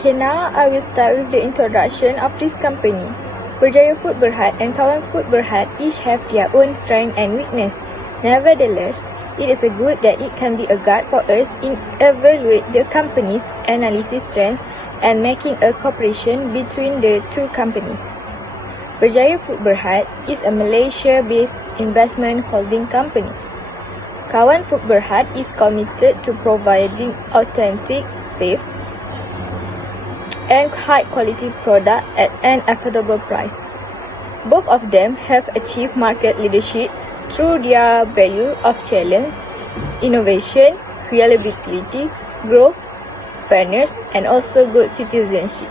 Okay, now I will start with the introduction of this company. Berjaya Food Berhad and Kawan Food Berhad each have their own strength and weakness. Nevertheless, it is good that it can be a guide for us in evaluate the company's analysis strengths and making a cooperation between the two companies. Berjaya Food Berhad is a Malaysia-based investment holding company. Kawan Food Berhad is committed to providing authentic, safe, and high-quality product at an affordable price. Both of them have achieved market leadership through their value of challenge, innovation, reliability, growth, fairness, and also good citizenship.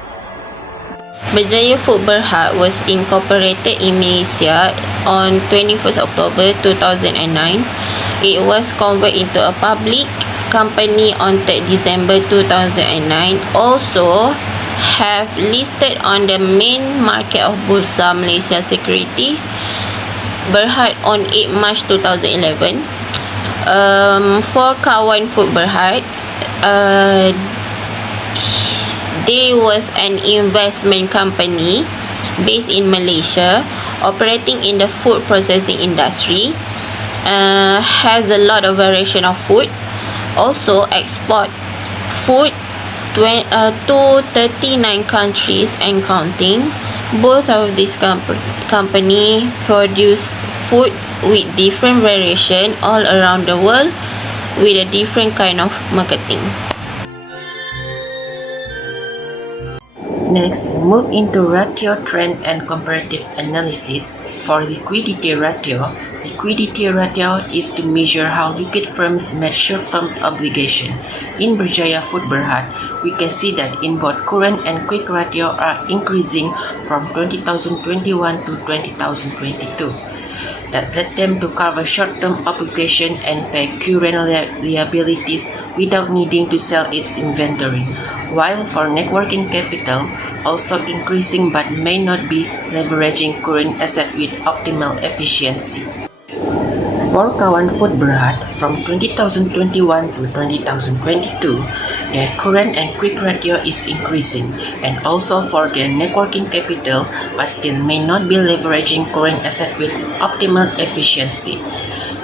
Berjaya Food Berhad was incorporated in Malaysia on 21st October 2009. It was converted into a public company on 3rd December 2009. Also have listed on the main market of Bursa Malaysia Security Berhad on 8 March 2011. For Kawan Food Berhad, they was an investment company based in Malaysia, operating in the food processing industry, has a lot of variation of food, also export food to 39 countries and counting. Both of these company produce food with different variation all around the world with a different kind of marketing. Next, move into ratio trend and comparative analysis. For liquidity ratio is to measure how liquid firms match short-term obligation. In Berjaya Food Berhad, we can see that in both current and quick ratio are increasing from 2021 to 2022. That led them to cover short-term obligation and pay current liabilities without needing to sell its inventory. While for net working capital, also increasing but may not be leveraging current asset with optimal efficiency. For Kawan Food Berhad, from 2021 to 2022, their current and quick ratio is increasing, and also for their net working capital, but still may not be leveraging current asset with optimal efficiency.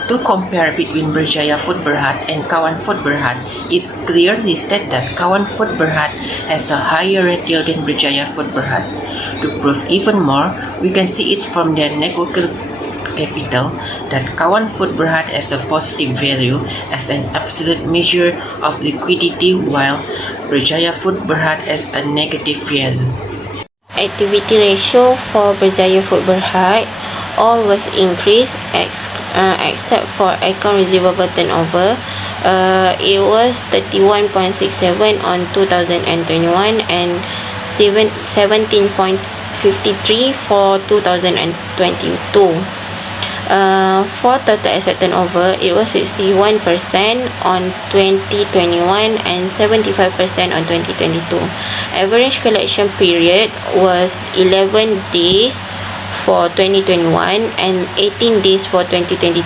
To compare between Berjaya Food Berhad and Kawan Food Berhad, it's clearly stated that Kawan Food Berhad has a higher ratio than Berjaya Food Berhad. To prove even more, we can see it from their net working capital that Kawan Food Berhad has a positive value as an absolute measure of liquidity, while Berjaya Food Berhad has a negative value. Activity ratio for Berjaya Food Berhad all was increased except for account receivable turnover. It was 31.67 on 2021 and 17.53 for 2022. For total asset turnover, it was 61% on 2021 and 75% on 2022. Average collection period was 11 days for 2021 and 18 days for 2022.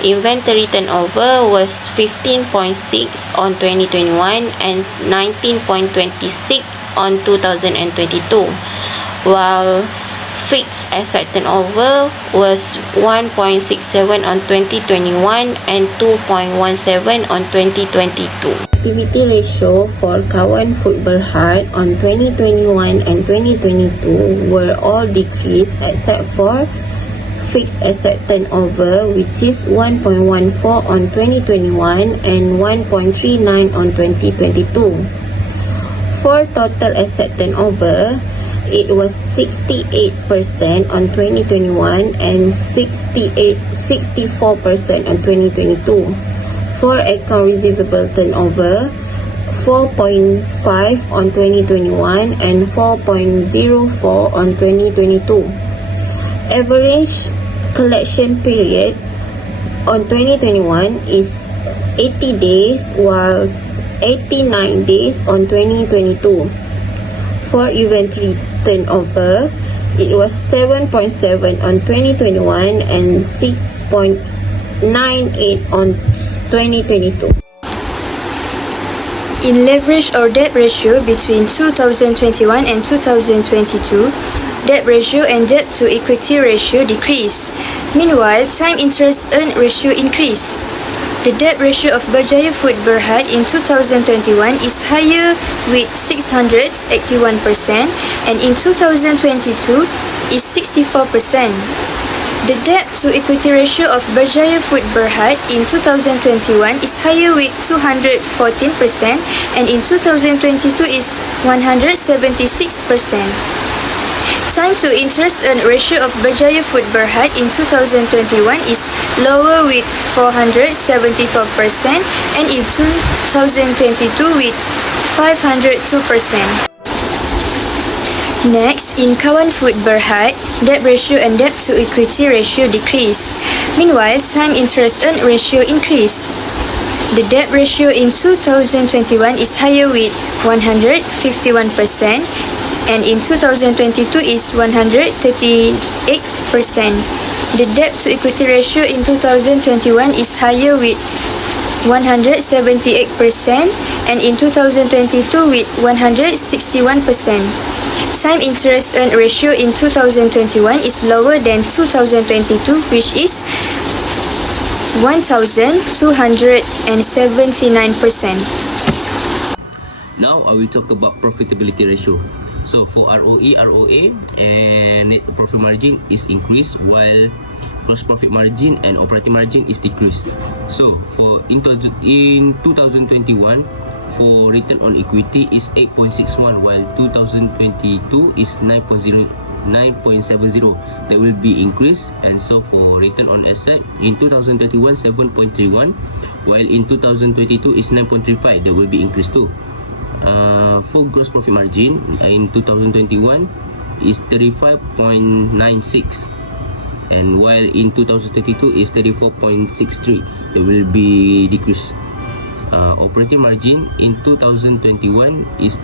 Inventory turnover was 15.6 on 2021 and 19.26 on 2022, while fixed asset turnover was 1.67 on 2021 and 2.17 on 2022. Activity ratio for Kawan Food Berhad on 2021 and 2022 were all decreased except for fixed asset turnover, which is 1.14 on 2021 and 1.39 on 2022. For total asset turnover, it was 68% on 2021 and 64% on 2022. For account receivable turnover, 4.5 on 2021 and 4.04 on 2022. Average collection period on 2021 is 80 days, while 89 days on 2022. For inventory turnover, it was 7.7 on 2021 and 6.98 on 2022. In leverage or debt ratio between 2021 and 2022, debt ratio and debt to equity ratio decreased. Meanwhile, time interest earned ratio increased. The debt ratio of Berjaya Food Berhad in 2021 is higher with 681% and in 2022 is 64%. The debt to equity ratio of Berjaya Food Berhad in 2021 is higher with 214% and in 2022 is 176%. Time to interest earned ratio of Berjaya Food Berhad in 2021 is lower with 474% and in 2022 with 502%. Next, in Kawan Food Berhad, debt ratio and debt to equity ratio decreased. Meanwhile, time interest earned ratio increased. The debt ratio in 2021 is higher with 151% and in 2022 is 138%. The debt to equity ratio in 2021 is higher with 178% and in 2022 with 161%. Time interest earned ratio in 2021 is lower than 2022, which is 1,279%. Now I will talk about profitability ratio. So for ROE, ROA and net profit margin is increased while gross profit margin and operating margin is decreased. So for in 2021 for return on equity is 8.61 while 2022 is 9.70. That will be increased. And so for return on asset in 2021 7.31 while in 2022 is 9.35. That will be increased too. For gross profit margin in 2021 is 35.96 and while in 2022 is 34.63. That will be decreased. Operating margin in 2021 is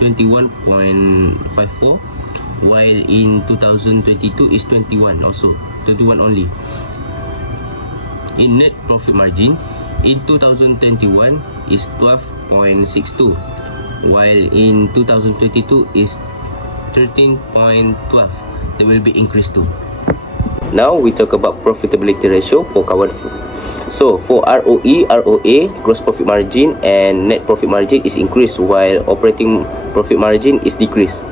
21.54 while in 2022 is 21 only. In net profit margin in 2021 is 12.62 while in 2022 is 13.12. That will be increased too. Now we talk about profitability ratio for Kawan Food. So for ROE, ROA, gross profit margin and net profit margin is increased while operating profit margin is decreased.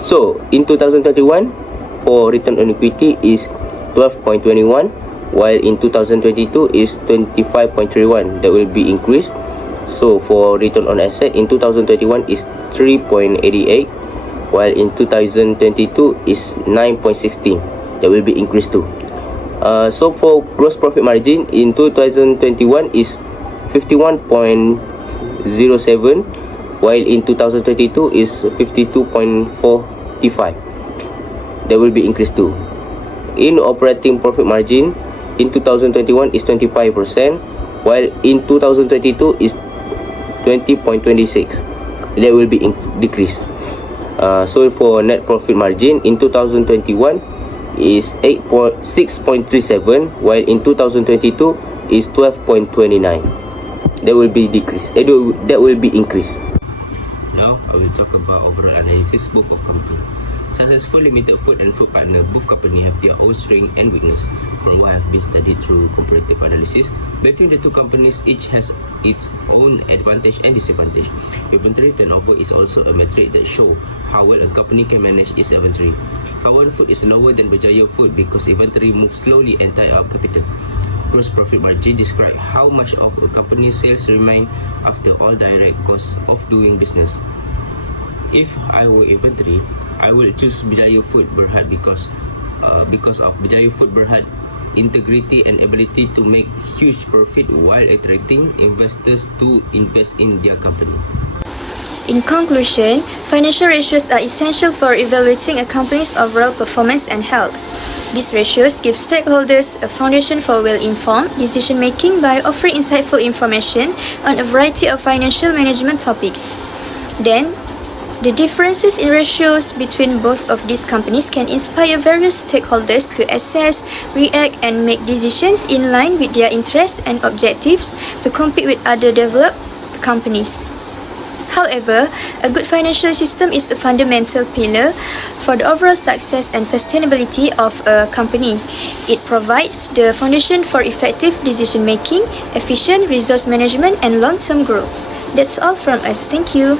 So in 2021 for return on equity is 12.21 while in 2022 is 25.31. That will be increased. So for return on asset in 2021 is 3.88 while in 2022 is 9.16. That will be increased too. So for gross profit margin in 2021 is 51.07 while in 2022 is 52.45. That will be increased too. In operating profit margin in 2021 is 25% while in 2022 is 20.26. That will be decreased. So for net profit margin in 2021 is 6.37 while in 2022 is 12.29. That will be decreased. That will be increased. Now I will talk about overall analysis both of company. Successful Limited Food and Food Partner, both company have their own strength and weakness. From what have been studied through comparative analysis, between the two companies, each has its own advantage and disadvantage. Inventory turnover is also a metric that shows how well a company can manage its inventory. Kawan Food is lower than Berjaya Food because inventory moves slowly and tie up capital. Gross profit margin describes how much of a company's sales remain after all direct costs of doing business. If I were inventory, I will choose Berjaya Food Berhad because of Berjaya Food Berhad integrity and ability to make huge profit while attracting investors to invest in their company. In conclusion, financial ratios are essential for evaluating a company's overall performance and health. These ratios give stakeholders a foundation for well-informed decision-making by offering insightful information on a variety of financial management topics. Then, The differences in ratios between both of these companies can inspire various stakeholders to assess, react, and make decisions in line with their interests and objectives to compete with other developed companies. However, a good financial system is a fundamental pillar for the overall success and sustainability of a company. It provides the foundation for effective decision making, efficient resource management, and long-term growth. That's all from us. Thank you.